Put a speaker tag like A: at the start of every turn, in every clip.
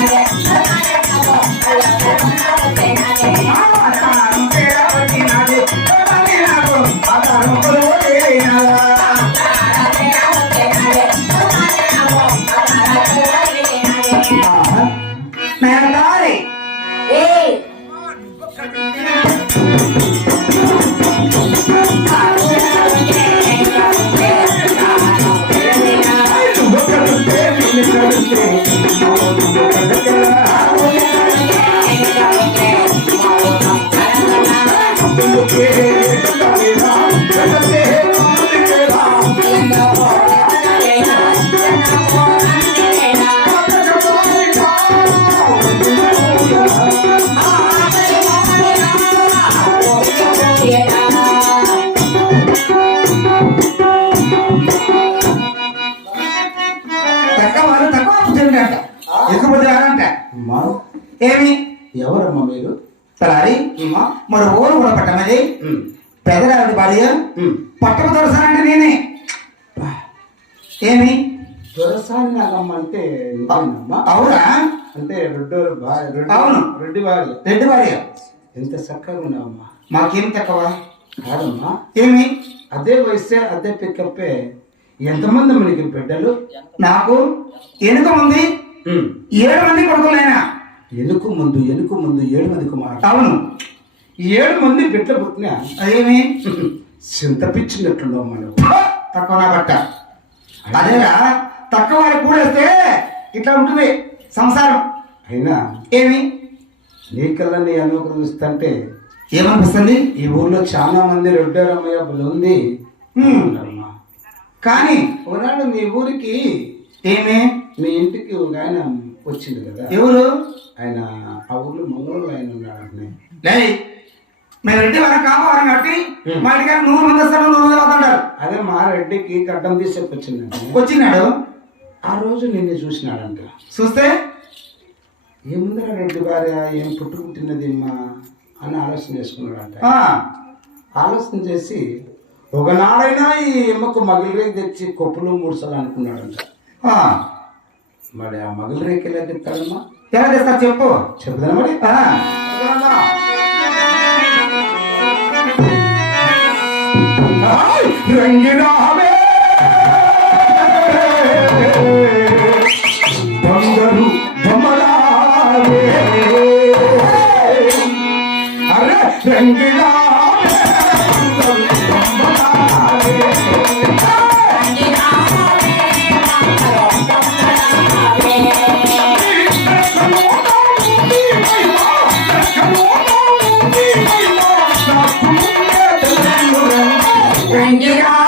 A: Yeah. แม่ได้ ఏమి?
B: ఎవరమ్మా మీరు?
A: తలారి మరి ఊరు కూడా పట్టమది? పెదరావిడి భార్య?
B: ఉమ్.
A: పట్టపు దొరసానంటే నేనే. ఏమి?
B: దొరసాని నాగమ్మ అంటే?
A: అవునా?
B: అంటే రెడ్డి
A: అవును.
B: రెడ్డి భార్య
A: రెడ్డి భార్య
B: ఎంత చక్కగా ఉన్నావమ్మా.
A: మాకేం తక్కువ?
B: కాదమ్మా.
A: ఏమి?
B: అదే వయసే అదే పికప్పే. ఎంతమంది మనకి బిడ్డలు?
A: నాకు ఎనుక ఉంది. ఏడు మంది కొడుకులైనా
B: ఎనుకు ముందు ఎనుకు ముందు ఏడు మంది కుమారు
A: అవును.
B: ఏడు మంది బిడ్డలు పుట్టినా
A: అదేమి
B: చింత పిచ్చినట్లున్నావు మనం
A: తక్కువ నా బట్ట అదేగా తక్కువ వారికి కూడేస్తే ఇట్లా ఉంటుంది. సంసారం.
B: అయినా
A: ఏమి?
B: నీ అనుగ్రహం ఇస్తుంటే
A: ఏమనిపిస్తుంది?
B: ఈ ఊర్లో చాలా మంది రెడ్డారమ్మయ్య ఉంది.
A: కానీ
B: ఒకనాడు మీ ఊరికి
A: ఏమి?
B: మీ ఇంటికి ఒక ఆయన వచ్చింది కదా.
A: ఎవరు?
B: ఆయన ఆ ఊర్లో మంగళూరు ఆయన ఉన్నాడు
A: మేము రెడ్డి వారం కాపవారం కాబట్టి. మా ఇంటికి నూరు మంది వస్తారు నూరు మంది
B: అదే మా రెడ్డికి గడ్డం తీసుకొచ్చిందంట
A: వచ్చినాడు.
B: ఆ రోజు నిన్ను చూసినాడంట.
A: చూస్తే
B: ఏముందిరా రెడ్డి భార్య ఏం పుట్టు పుట్టినది మా అని ఆలోచన చేసుకున్నాడంట. ఆలోచన చేసి ఒకనాడైనా ఈ ఎమ్మకు మగిలిరేకి తెచ్చి కొప్పులు మూడుసలు అనుకున్నాడంట
A: ఆ,
B: మరి ఆ మగిలిరేకి ఎలా తెస్తాడమ్మా?
A: ఎలా చేస్తారు చెప్పు.
B: చెబుదా మరి?
A: రంగిరావే bring it on.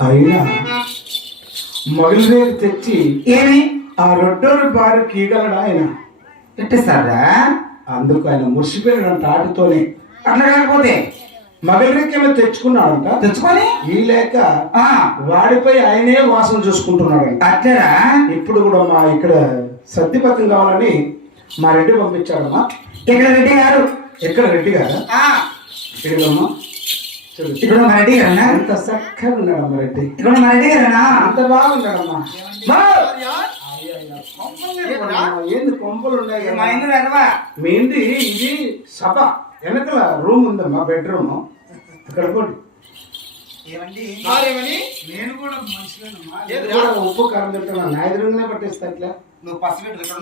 A: అయినా
B: మొగలి తెచ్చి
A: ఏమి?
B: ఆ రొట్టెలు బారు కీగలడా ఆయన.
A: పెట్టేశారా?
B: అందుకు ఆయన మురిసిపోయాడంట ఆటతోనే.
A: అట్లా కాకపోతే?
B: మగలికేమో తెచ్చుకున్నాడంట.
A: తెచ్చుకొని?
B: ఈ లేక
A: ఆ.
B: వాడిపై ఆయనే వాసన చూసుకుంటున్నాడు
A: అట్లరా?
B: ఇప్పుడు కూడా మా ఇక్కడ సత్తిపత్రం కావాలని మా రెడ్డి పంపించాడమ్మా.
A: ఇక్కడ రెడ్డి గారు?
B: ఎక్కడ రెడ్డి గారు?
A: ఆ
B: ఇక్కడమ్మా చూడు.
A: ఇక్కడ మా రెడ్డి గారనా?
B: అంత చక్కగా ఉన్నాడమ్మా రెడ్డి.
A: ఇక్కడ మా రెడ్డి గారనా?
B: అంత బాగున్నాడమ్మా.
A: బా!
B: ఏంది కొంపలు ఉన్నాయి
A: మా
B: మీ ఇంటి ఇది సభ. వెనకల రూమ్ ఉందమ్మా బెడ్రూమ్. అక్కడ పోటీ
A: నేను కూడా
B: ఉప్పు కారం తింటున్నా. నా ఎదురుగానే పట్టేస్తా ఇట్లా.
A: నువ్వు పసుపు ఇక్కడ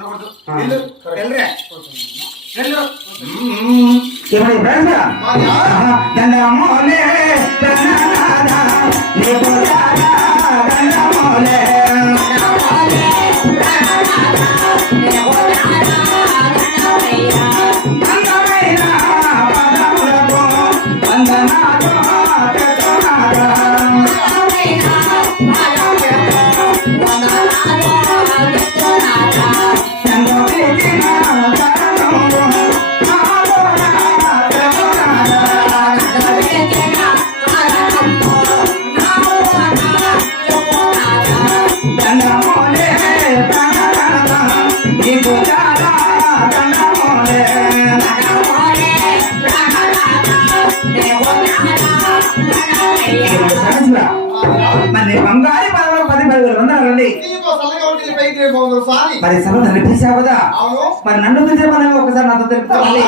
A: ఉండకూడదు
B: ఆ.
A: మరి బంగారు పదవులు పది పదివేల వందలండి
C: నీకు సల్లగా ఉంటుంది పైకి రేపు వందలు సారి
A: మరి సభ నడిపించావు కదా? మరి నన్ను పిలిచేమని ఒకసారి నాతో తెలుపుకోవాలి